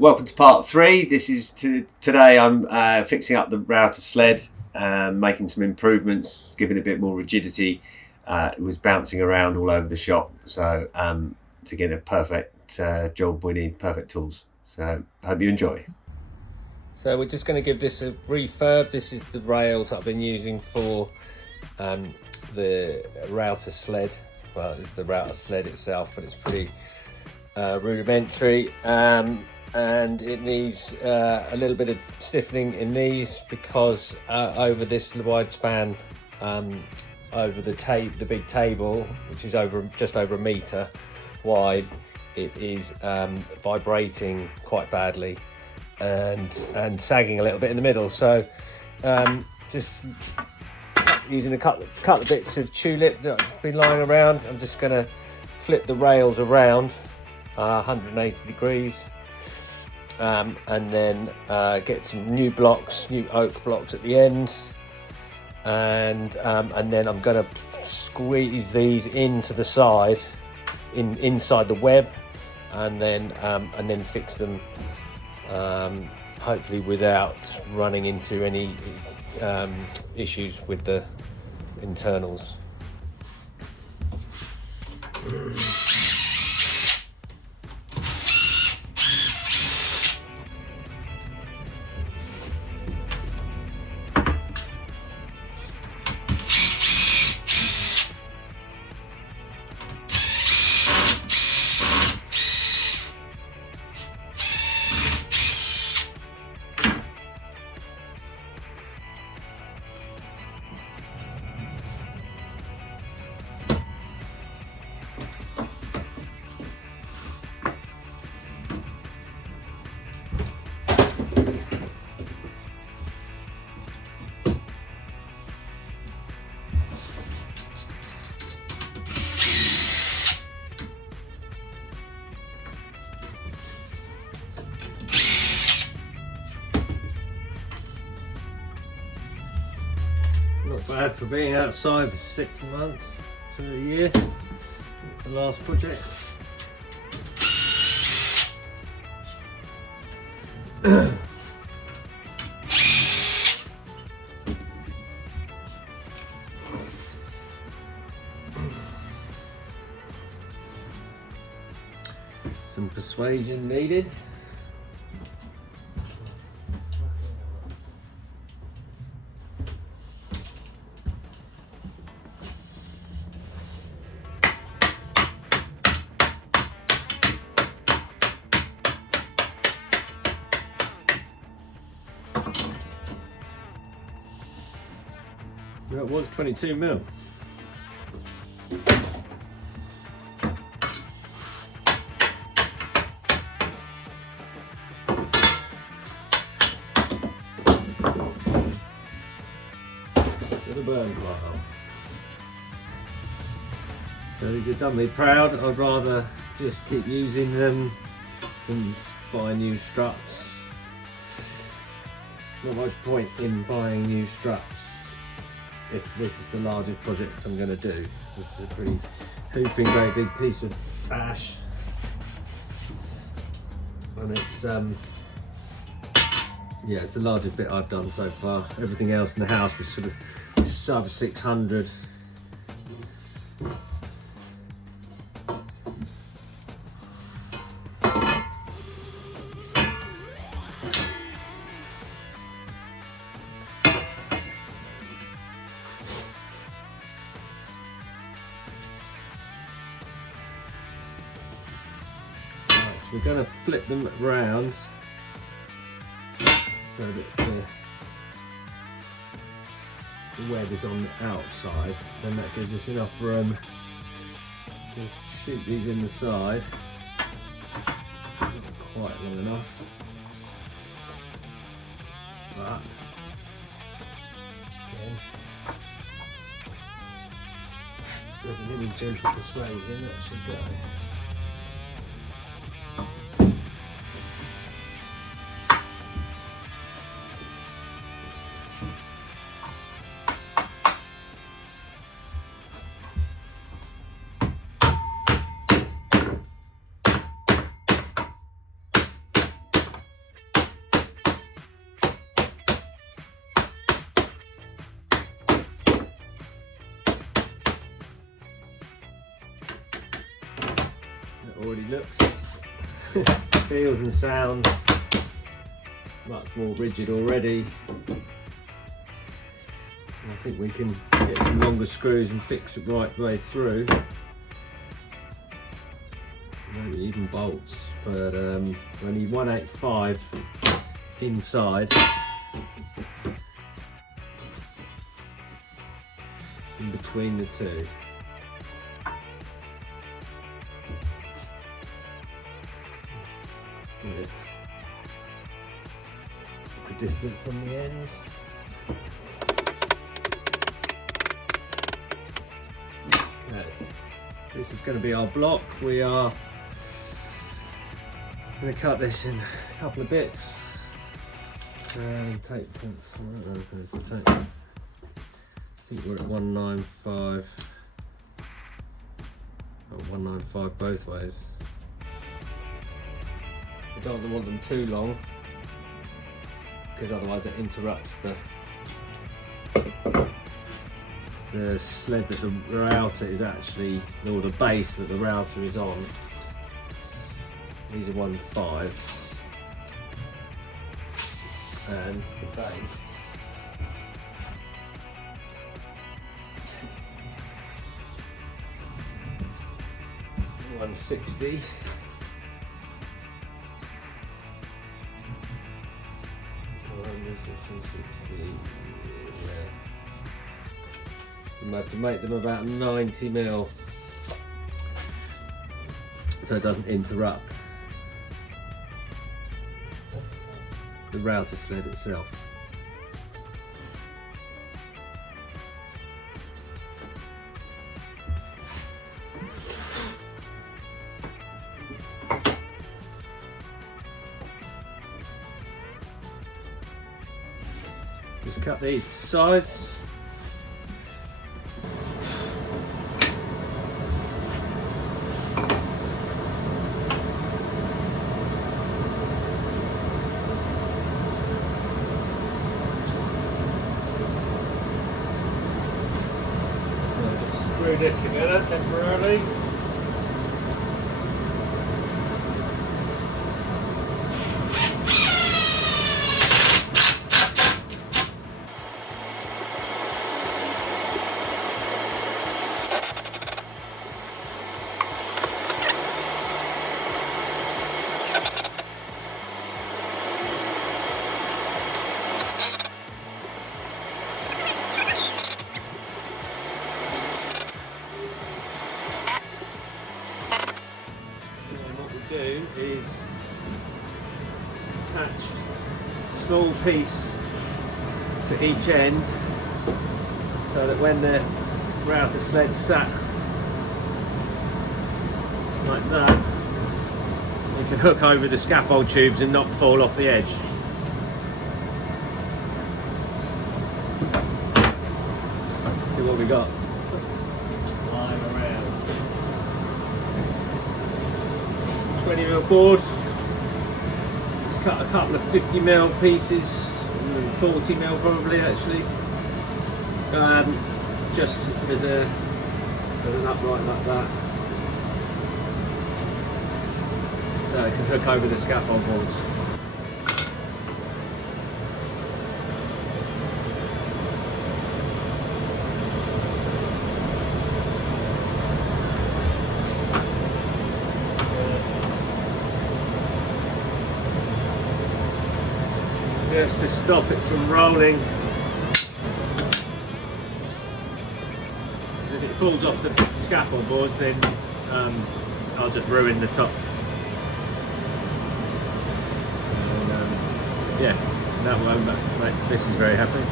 Welcome to part 3. Today I'm fixing up the router sled, making some improvements, giving it a bit more rigidity. It was bouncing around all over the shop, so to get a perfect job we need perfect tools. So hope you enjoy. So we're just going to give this a refurb. This is the rails I've been using for the router sled. Well, it's the router sled itself, but it's pretty rudimentary. And it needs a little bit of stiffening in these because over this wide span, over the big table, which is just over a metre wide, it is vibrating quite badly and sagging a little bit in the middle. So just using a couple of bits of tulip that have been lying around, I'm just going to flip the rails around 180 degrees. And then get some new oak blocks at the end, and then I'm going to squeeze these into the side, inside the web, and then fix them, hopefully without running into any issues with the internals. Not bad for being outside for 6 months to a year. That's the last project. Some persuasion needed. That was 22 mil. To the burn pile. So these have done me proud. I'd rather just keep using them than buy new struts. Not much point in buying new struts if this is the largest project I'm going to do. This is a pretty hoofing, very big piece of ash, and it's it's the largest bit I've done so far. Everything else in the house was sort of sub 600. We're going to flip them round so that the web is on the outside, and that gives us enough room to shoot these in the side. Not quite long enough, but again, with a little gentle persuasion, that should go. looks. Feels and sounds much more rigid already. I think we can get some longer screws and fix it right way through. Maybe even bolts, but only 185 inside. In between the two. Get it. The distance from the ends. Okay. This is going to be our block. We are going to cut this in a couple of bits. Take sense. I think we're at 195. Oh, 195 both ways. We don't want them too long because otherwise it interrupts the sled that the router is actually, or the base that the router is on. These are 1.5 and the base. $160. Yeah. I'm about to make them about 90mm so it doesn't interrupt the router sled itself. Just cut these to size. Screw this together temporarily. Do is attach a small piece to each end so that when the router sled's sat like that, we can hook over the scaffold tubes and not fall off the edge. See what we got. Line around. 20mm board. Just cut a couple of 50mm pieces, 40mm probably actually. Just as an upright like that, so it can hook over the scaffold boards. Just to stop it from rolling. If it falls off the scaffold boards, then I'll just ruin the top. And, yeah, that won't make this is very happy.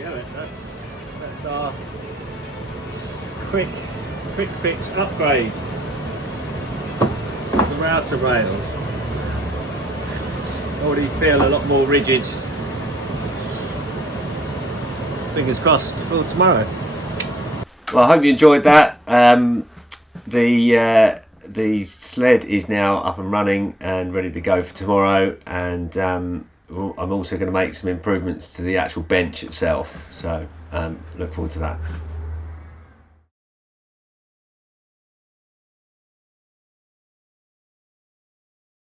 we have it. That's our quick fix upgrade. The router rails already feel a lot more rigid. Fingers crossed for tomorrow. Well, I hope you enjoyed that. The sled is now up and running and ready to go for tomorrow, and I'm also going to make some improvements to the actual bench itself, so look forward to that.